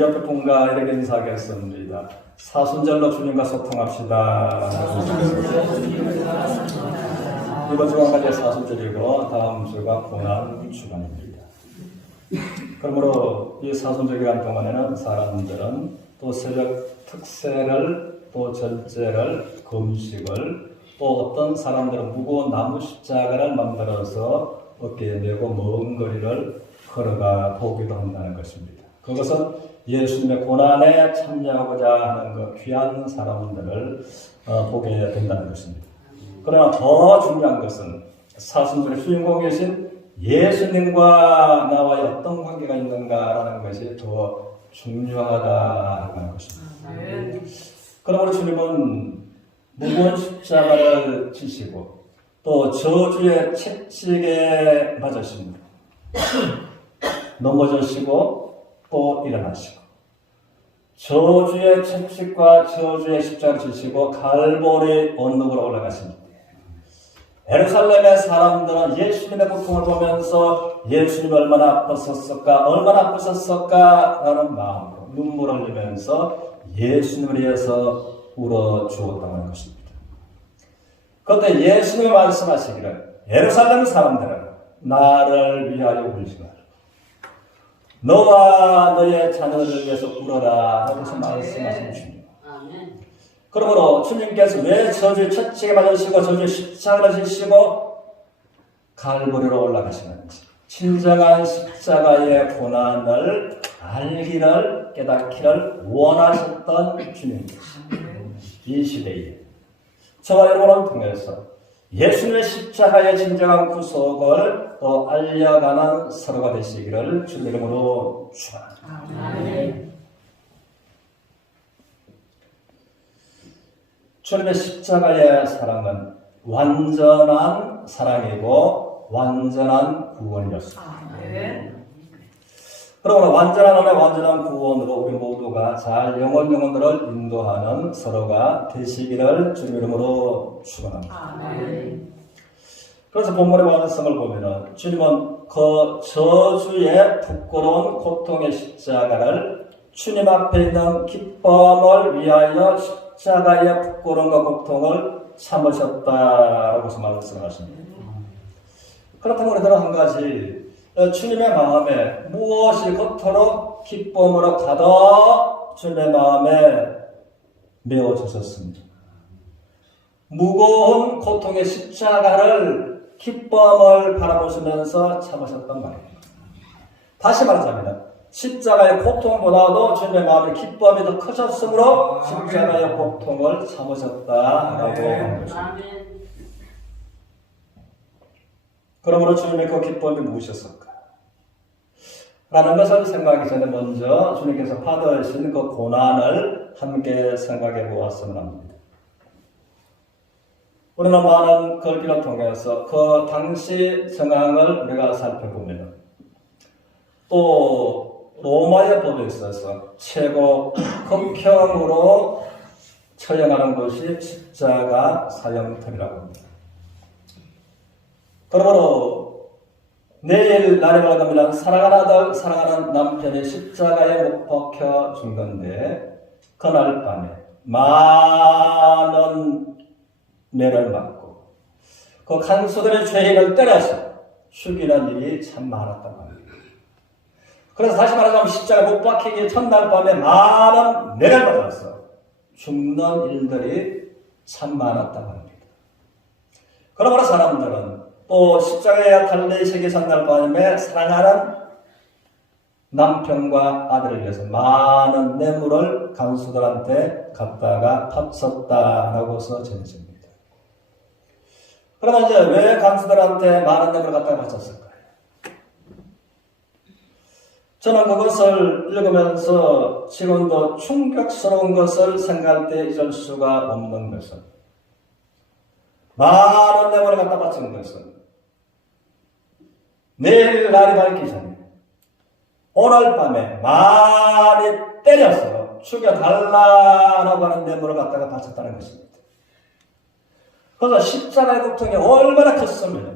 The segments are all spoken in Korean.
우리 옆에 분과 이렇게 인사하겠습니다. 사순절로 주님과 소통합시다. 이번 주간까지 사순절이고 다음 주가 고난 주간입니다. 그러므로 이 사순절 기간 동안에는 사람들은 또 새벽 특세를 또 절제를 금식을 또 어떤 사람들은 무거운 나무 십자가를 만들어서 어깨에 메고 먼 거리를 걸어가 보기도 한다는 것입니다. 그것은 예수님의 고난에 참여하고자 하는 그 귀한 사람들을 보게 된다는 것입니다. 그러나 더 중요한 것은 사순절의 주인공이신 예수님과 나와의 어떤 관계가 있는가라는 것이 더 중요하다는 것입니다. 그러므로 주님은 무거운 십자가를 지시고 또 저주의 채찍에 맞으십니다. 넘어지시고 또 일어나시고 저주의 채찍과 저주의 십자가를 지시고 갈보리 언덕으로 올라가십니다. 예루살렘의 사람들은 예수님의 고통을 보면서 예수님이 얼마나 아프셨을까 라는 마음으로 눈물을 흘리면서 예수님을 위해서 울어주었다는 것입니다. 그때 예수님이 말씀하시기를 예루살렘 사람들은 나를 위하여 울지 마라. 너와 너의 자녀들을 위해서 울어라 하면서 말씀하신 주님. 그러므로 주님께서 왜 저주의 채찍에 맞으시고 저주의 십자가를 지시고 갈보리로 올라가시는지 진정한 십자가의 고난을 알기를 깨닫기를 원하셨던 주님께서 이 시대에 저와 여러분을 통해서 예수님의 십자가의 진정한 구속을 또 알려가는 서로가 되시기를 주님 이름으로 축원합니다. 주님의 십자가의 사랑은 완전한 사랑이고 완전한 구원이었습니다. 그러므로 완전한 은혜, 완전한 구원으로 우리 모두가 잘 영혼들을 인도하는 서로가 되시기를 주님 이름으로 축원합니다. 그래서 본문의 완성을 보면은 주님은 그 저주의 부끄러운 고통의 십자가를 주님 앞에 있는 기쁨을 위하여 십자가의 부끄러움과 고통을 참으셨다라고 말씀하십니다. 그렇다면 우리들은 한 가지 주님의 마음에 무엇이 그토록 기쁨으로 가득 주님의 마음에 메워주셨습니다. 무거운 고통의 십자가를 기쁨을 바라보시면서 참으셨단 말입니다. 다시 말하자면 십자가의 고통보다도 주님의 마음의 기쁨이 더 크셨으므로 십자가의 고통을 참으셨다라고 하는 것입니다. 그러므로 주님의 그 기쁨이 무엇이었을까? 라는 것을 생각하기 전에 먼저 주님께서 받으신 그 고난을 함께 생각해 보았으면 합니다. 우리는 많은 글귀를 통해서 그 당시 정황을 우리가 살펴보면 또 로마의 법에 있어서 최고 극형으로 처형하는 것이 십자가 사형틀이라고 합니다. 그러므로 내일 날이 밝으면 사랑하는 아들, 사랑하는 남편이 십자가에 못 박혀 죽는데 그날 밤에 많은 매를 맞고 그 간수들의 죄인을 때려서 죽이는 일이 참 많았단 말입니다. 그래서 다시 말하자면 십자가에 못 박히기 첫날 밤에 많은 매를 맞아서 죽는 일들이 참 많았단 말입니다. 그러므로 사람들은 또 십자가에 달리시기 전날 밤에 사랑하는 남편과 아들을 위해서 많은 뇌물을 간수들한테 갖다가 바쳤다라고서 전해집니다. 그러면 이제 왜 간수들한테 많은 뇌물을 갖다가 바쳤을까요? 저는 그것을 읽으면서 지금도 충격스러운 것을 생각할 때 잊을 수가 없는 것은 많은 뇌물을 갖다 바치는 것은 내일 날이 밝기 전에 오늘 밤에 많이 때려서 죽여달라고 하는 뇌물을 갖다가 바쳤다는 것입니다. 그래서 십자가의 고통이 얼마나 컸습니다.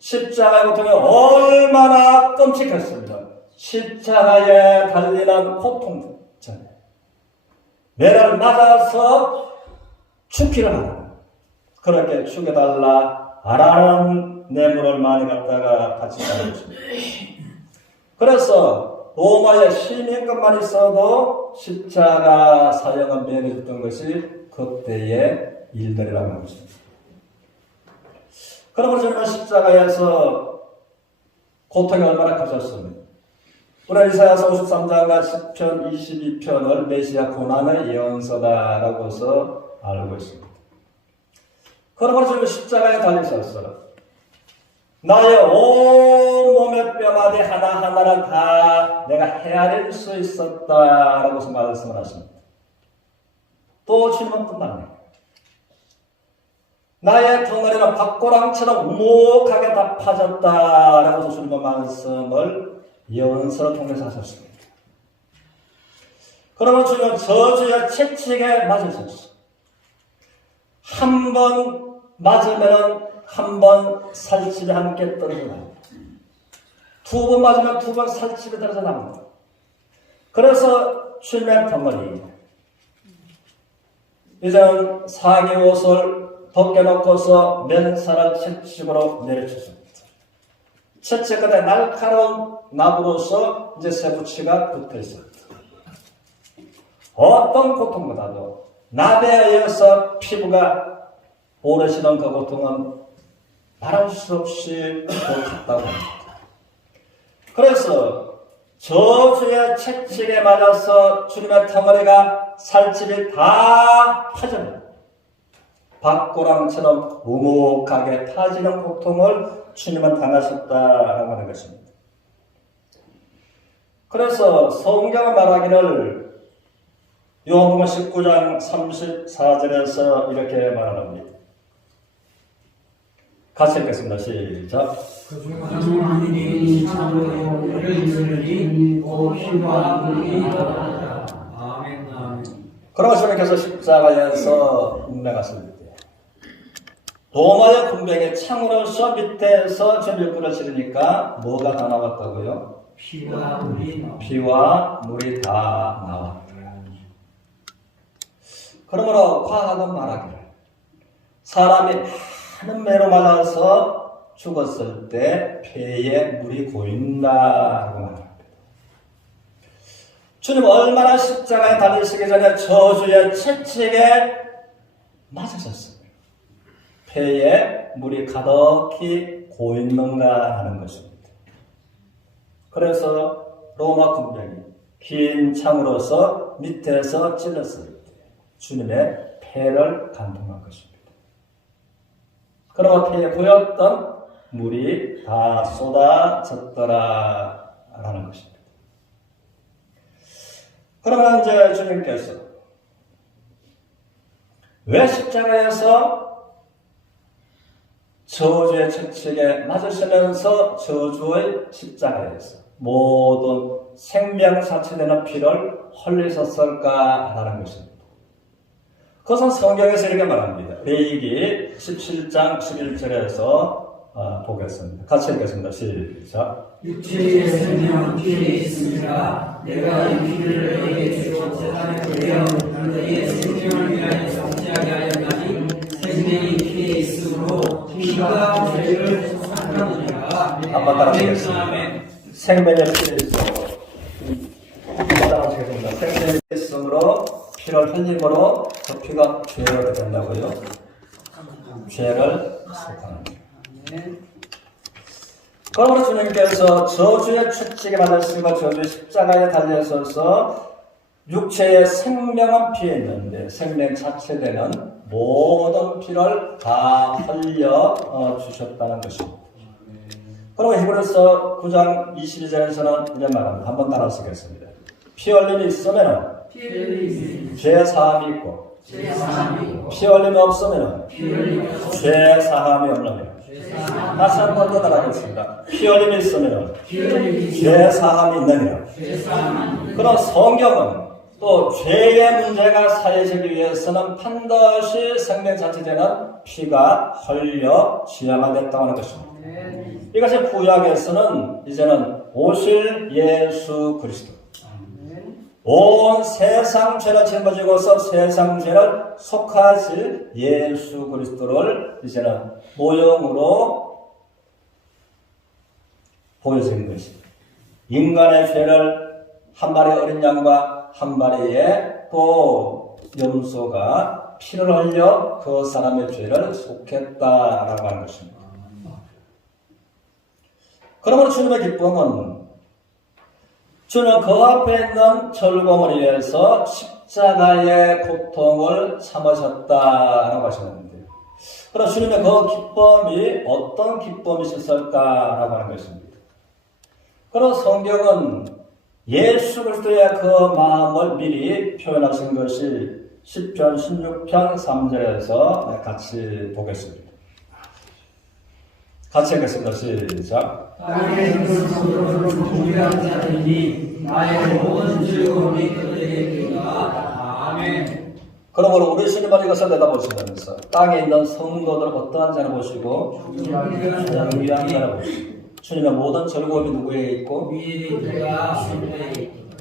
십자가의 고통이 얼마나 끔찍했습니다. 십자가에 달리는 고통 전에 매를 맞아서 죽기를 하는, 그렇게 죽여달라 하라는 뇌물을 많이 갖다가 같이 가르칩니다. 그래서 로마의 시민권만 있어도 십자가 사형을 명해줬던 것이 그때의 일들이라고 하고 있습니다. 그러므로 저는 십자가에서 고통이 얼마나 커졌습니다. 우리 이사야서 53장과 10편, 22편을 메시아 고난의 예언서다라고 해서 알고 있습니다. 그러므로 저는 십자가에 달리셔서 나의 온몸의 뼈마디 하나하나를 다 내가 헤아릴 수 있었다라고 해서 말씀을 하십니다. 또 주님은 뿐만 아니라 나의 덩어리는 밭고랑처럼 우목하게 다 파졌다라고 해서 주님은 말씀을 예언서를 통해서 하셨습니다. 그러면 주님은 저주의 채찍에 맞으셨습니다. 한 번 맞으면 한 번 살집이 함께 떨어져 나옵니다. 두 번 맞으면 두 번 살집이 떨어져 나옵니다. 그래서 주님의 덩어리, 이제는 사기 옷을 벗겨놓고서 맨살을 채찍으로 내려주십니다. 채찍 끝에 날카로운 나무로서 이제 쇠붙이가 붙어 있습니다. 어떤 고통보다도 나비에 의해서 피부가 오르시는 그 고통은 말할 수 없이 더 컸다고 합니다. 그래서 저주의 채찍에 맞아서 주님의 덩어리가 살집이 다 파집니다. 밭고랑처럼 우묵하게 파지는 고통을 주님은 당하셨다라고 하는 것입니다. 그래서 성경을 말하기를 요한복음 19장 34절에서 이렇게 말합니다. 같이 읽겠습니다. 시작. 그러면 주님께서 십자가에서 운명하십니다. 로마의 군병이 창으로서 밑에서 주님의 불을 지르니까 뭐가 다 나왔다고요? 피와 물이 다 나왔다. 그러므로 과학은 말하기를 사람이 많은 매로 맞아서 죽었을 때 폐에 물이 고인다고 말합니다. 주님 얼마나 십자가에 달리시기 전에 저주의 채찍에 맞으셨습니다. 폐에 물이 가득히 고있는가 하는 것입니다. 그래서 로마 군병이 긴 창으로서 밑에서 찔렀을 때 주님의 폐를 간통한 것입니다. 그러나 폐에 고였던 물이 다 쏟아졌더라 라는 것입니다. 그러면 이제 주님께서 왜 십자가에서 저주의 채찍에 맞으시면서 저주의 십자가에서 모든 생명사체되는 피를 흘리셨을까라는 것입니다. 그것은 성경에서 이렇게 말합니다. 레위기 17장 11절에서 보겠습니다. 같이 읽겠습니다. 시작. 육체의 생명은 피에 있습니다. 내가 이 피를 너희에게 주고 세상에 보내어 너희의 생명을 위하여 정죄하게 하였나니 생명이 피에 있으므로 피가 죄를 속하느니라. 한번 따라하겠습니다. 생명의 피에 있으므로 따라하시겠습니다. 생명의 피에 있으므로 피를 흘림으로 그 피가 죄를 어떻게 된다고요? 죄를 속하느니라. 그러므로 주님께서 저주의 채찍에 맞으시고 저주의 십자가에 달려서서 육체의 생명은 피에 있는데 생명 자체되는 모든 피를 다 흘려 주셨다는 것입니다. 그리고 히브리서 9장 22절에서는 이런 말합니다. 한번 따라 쓰겠습니다. 피 흘림이 있으면 죄 사함이 있고 피 흘림이 없으면 죄 사함이 없느니라. 다시 한 번 더 따라하겠습니다. 피 흘림이 있으면 죄 사함이 있느니라. 그럼 성경은 또 죄의 문제가 사해지기 위해서는 반드시 생명자체되는 피가 흘려져야만 됐다고 하는 것입니다. 이것이 구약에서는 이제는 오실 예수 그리스도, 온 세상 죄를 짊어지고서 세상 죄를 속하실 예수 그리스도를 이제는 모형으로 보여진 것입니다. 인간의 죄를 한 마리 어린 양과 한 마리의 또 염소가 피를 흘려 그 사람의 죄를 속했다라고 하는 것입니다. 그러므로 주님의 기쁨은 주는 그 앞에 있는 즐거움을 위해서 십자가의 고통을 참으셨다라고 하셨는데, 그럼 주님의 그 기쁨이 어떤 기쁨이셨을까라고 하는 것입니다. 그럼 성경은 예수 그리스도의 그 마음을 미리 표현하신 것이 시편 16편 3절에서 같이 보겠습니다. 같이 하겠습니다. 시작. 땅에 있는 성도를 공유한 자들이 나의 모든 즐거움이 그들에게 있다. 아멘. 그러므로 우리 주님은 이것을 내다보시면서 땅에 있는 성도들을 어떠한 자를 보시고 존귀한 존귀한 자를 보시고 주님의 모든 즐거움이 누구에게 있고 위에 있다. 성도에 있다.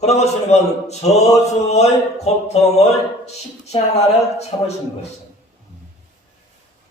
그러면 주님은 저주의 고통을 십자가를 참으신 것입니다.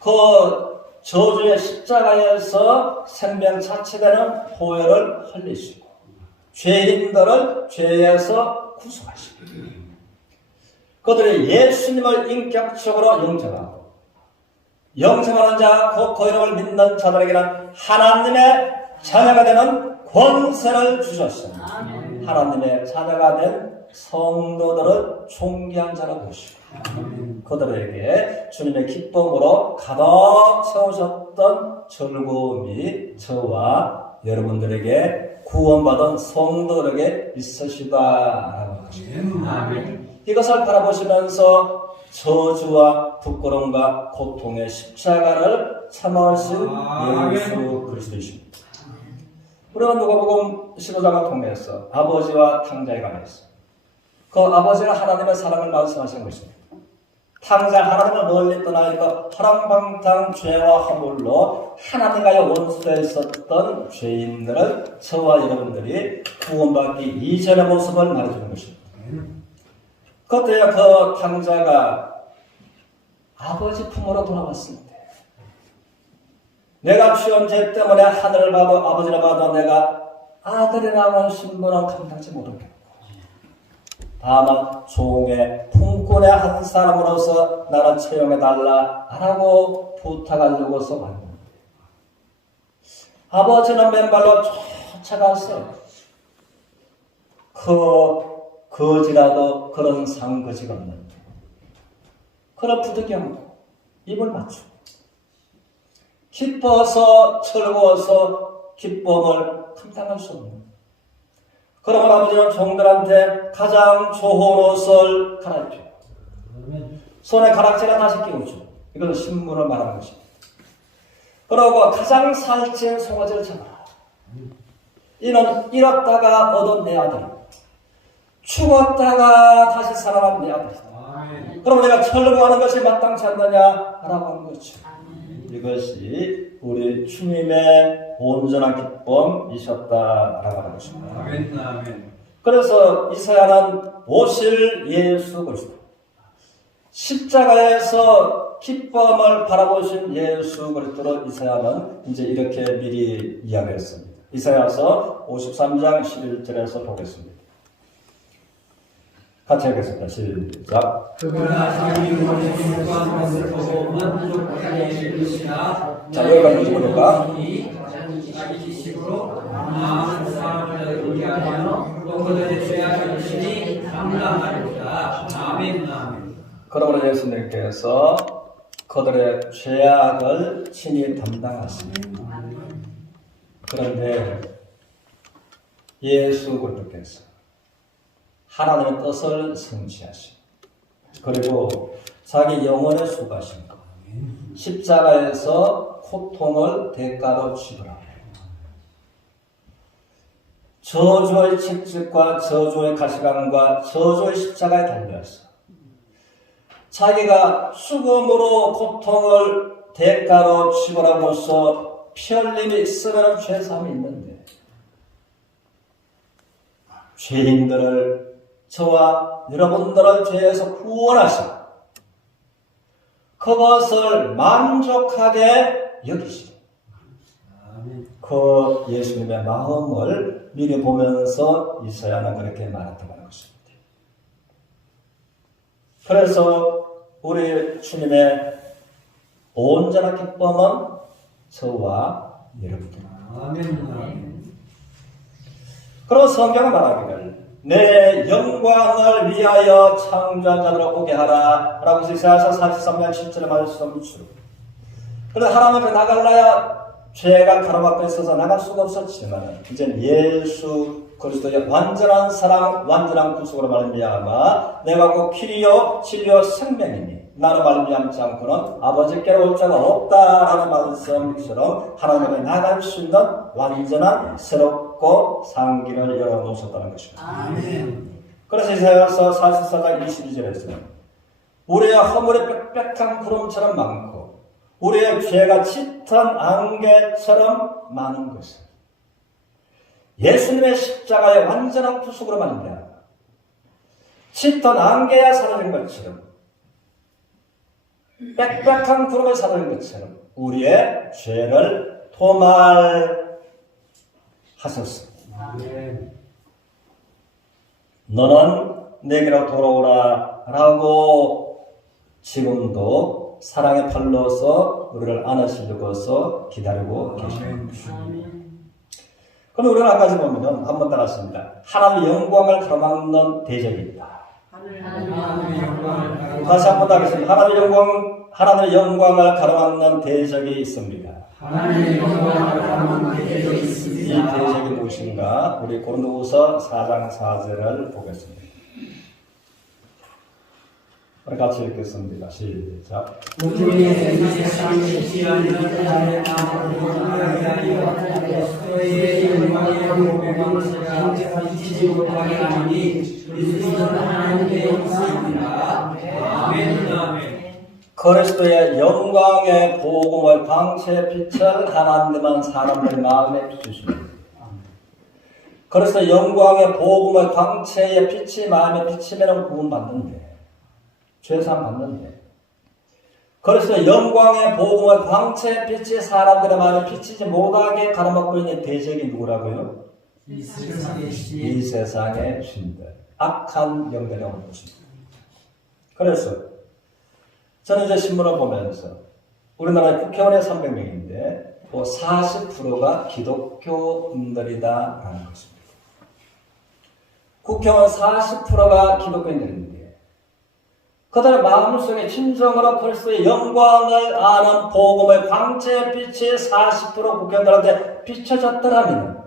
그 저주의 십자가에서 생명 자체되는 보혈을 흘리시고 죄인들을 죄에서 구속하시고 그들이 예수님을 인격적으로 영접하는 자, 그 이름을 믿는 자들에게는 하나님의 자녀가 되는 권세를 주셨습니다. 하나님의 자녀가 된 성도들을 존귀한 자로 보시고 그들에게 주님의 기쁨으로 가득 채우셨던 즐거움이 저와 여러분들에게 구원받은 성도들에게 있으시다라고 하십니다. 이것을 바라보시면서 저주와 부끄러움과 고통의 십자가를 참으신 예수 그리스도이십니다. 우리가 누가복음 15장을 통해서 아버지와 탕자에 관해서 그 아버지가 하나님의 사랑을 말씀하신 것입니다. 탕자 하나님을 멀리 떠나니까 허랑방탕 죄와 허물로 하나님과의 원수되어 있었던 죄인들을 저와 여러분들이 구원받기 이전의 모습을 말해주는 것입니다. 그때 그 탕자가 아버지 품으로 돌아왔을 때 내가 취한 죄 때문에 하늘을 봐도 아버지를 봐도 내가 아들이라는 신분은 감당치 못하겠고 다만 종의 품꾼의 한 사람으로서 나를 채용해달라 라고 부탁하려고서 왔는데 아버지는 맨발로 쫓아가서 거지라도 그런 상거지가 없는데 그를 부득이 안고 입을 맞추고 기뻐서 즐거워서 기쁨을 감당할 수 없는 그러면 아버지는 종들한테 가장 좋은 옷을 갈아입히고 손에 가락지를 다시 끼우죠. 이건 신문을 말하는 것입니다. 그러고 가장 살찐 송아지를 잡아라. 이는 잃었다가 얻은 내 아들, 죽었다가 다시 살아난 내 아들이다. 그럼 내가 즐거워하는 것이 마땅치 않느냐라고 하는 거죠. 이것이 우리 주님의 온전한 기쁨이셨다라고 하는 것입니다. 아멘. 그래서 이사야는 오실 예수 그리스도 십자가에서 기쁨을 바라보신 예수 그리스도로 이사야는 이제 이렇게 미리 이야기했습니다. 이사야서 53장 11절에서 보겠습니다. 같이 하겠습니다. 시작. 그러나 자기 몸의 중요한 것을 보고 만족하게 될 것이라. 자, 여기까지 보니까 자기 지식으로 많은 사람을 의게 하며 또 그들의 죄악을 신이 감당하리라. 아멘. 그러므로 예수님께서 그들의 죄악을 친히 담당하십니다. 그런데 예수 그리스도께서 하나님의 뜻을 성취하시고 그리고 자기 영혼의 수고하심과 십자가에서 고통을 대가로 지불하고 저주의 채찍과 저주의 가시관과 저주의 십자가에 달려서 자기가 죽음으로 고통을 대가로 지불함으로써 피 흘림이 쓰라는 죄사함이 있는데 죄인들을 저와 여러분들을 죄에서 구원하시고 그것을 만족하게 여기시고 그 예수님의 마음을 미리 보면서 이사야는 그렇게 말했다고 하는 것입니다. 그래서 우리 주님의 온전한 기쁨은 저와 여러분입니다. 그리고 성경은 말하기를 내 영광을 위하여 창조한 자들을 오게 하라 라고 이사야서 43장 10절의 말씀을 그래서 하나님 앞에 나갈라야 죄가 가로막고 있어서 나갈 수가 없었지만 이제 예수 그리스도의 완전한 사랑, 완전한 구속으로 말미암아 내가 곧 길이요 진리요 생명이니 나로 말미암지 않고는 아버지께로 올 자가 없다라는 말씀처럼 하나님 앞에 나갈 수 있는 완전한 새롭고 상기를 열어놓으셨다는 것입니다. 아멘. 그래서 이사야서 44장 22절에서 우리의 허물이 빽빽한 구름처럼 많고 우리의 죄가 짙은 안개처럼 많은 것을 예수님의 십자가의 완전한 구속으로 말미암아 짙은 안개가 사라진 것처럼 빽빽한 구름이 사라진 것처럼 우리의 죄를 도말하셨습니다. 너는 내게로 돌아오라 라고 지금도 사랑의 팔로서 우리를 안으시려고서 기다리고 계십니다. 그럼 우리는 아까 보면 한 번 따랐습니다. 하나님의 영광을 가로막는 대적이 있다. 다시 한 번 더 하겠습니다. 하나님의 영광을 가로막는 대적이 있습니다. 하나님의 영광을 가로막는 대적이 있습니다. 이 대적이 무엇인가? 우리 고린도후서 4장 4절을 보겠습니다. 우리 같이 읽겠습니다. 시작. 우주의 세상에 지어낸 자의 마음을 보호하게 하여 그의 영광의 몸을 강제하지 못하게 하니 그리스도는 하나님의 영광입니다. 아멘. 그리스도의 영광의 복음을 광채의 빛을 하나님은 사람들 마음에 비추십니다. 그리스도의 영광의 복음을 광채의 빛이 마음에 비치면 구원받는데 죄사함 받는데 그리스도의 영광의 복음의 광채의 빛이 사람들의 마음에 비치지 못하게 가로막고 있는 대적이 누구라고요? 이 세상의 이 세상의 신들, 악한 영들이 오는 것입니다. 그래서 저는 이제 신문을 보면서 우리나라의 국회의원이 300명인데 40%가 기독교인들이다라는 것입니다. 국회의원 40%가 기독교인들입니다. 그들의 마음속에 진정으로 그리스도의 영광을 아는 복음의 광채의 빛이 40% 국회의원들한테 비춰졌더라면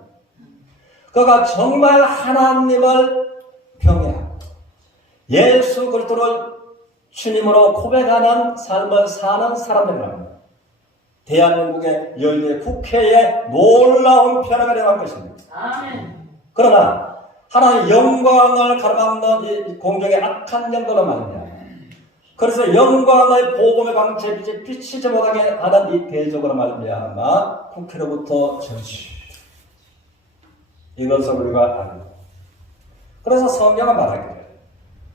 그가 정말 하나님을 경외하고 예수 그리스도를 주님으로 고백하는 삶을 사는 사람들이라면 대한민국의 열린 국회에 놀라운 변화가 일어날 것입니다. 아멘. 그러나 하나님의 영광을 가로막는 이 공중의 악한 영들로 말입니다. 그래서 영광의 복음의 광채 빛이 비치지 못하게 하는 이 대적으로 말미암아 국회로부터 전시 이것을 우리가 알고 그래서 성경은 말하기를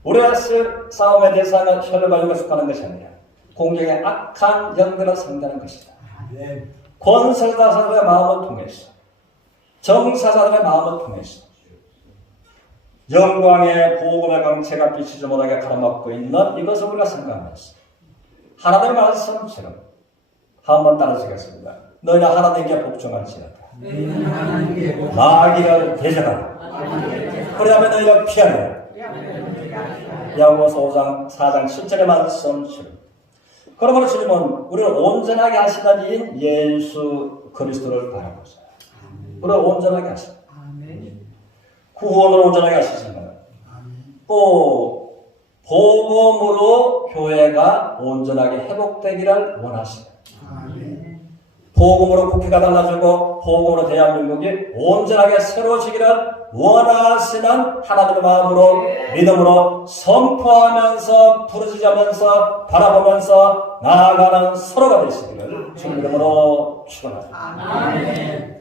우리의 싸움의 대상은 혈과 육에 속하는 것이 아니라 공중의 악한 영들을 상대하는 것이다. 권세자들의 마음을 통해서 정사자들의 마음을 통해서 영광의 복음의 광채가 비치지 못하게 가로막고 있는 이것을 우리가 생각하면서 하나님의 말씀처럼 한번 따라주겠습니다. 너희는 하나님께 복종할지어다. 마귀를 대적하라. 그리하면 너희가 피하리라. 야고보서 4장 10절의 말씀처럼 그러므로 주님은 우리를 온전하게 하시는 이인 예수 그리스도를 바라보자. 우리를 온전하게 하시다. 구원으로 온전하게 하시잖아요. 또 복음으로 교회가 온전하게 회복되기를 원하시다. 복음으로 국회가 달라지고 복음으로 대한민국이 온전하게 새로워지기를 원하시는 하나님의 마음으로 믿음으로 선포하면서 부르짖으면서 바라보면서 나아가는 서로가 되시기를 주님 이름으로 축원합니다. 아멘.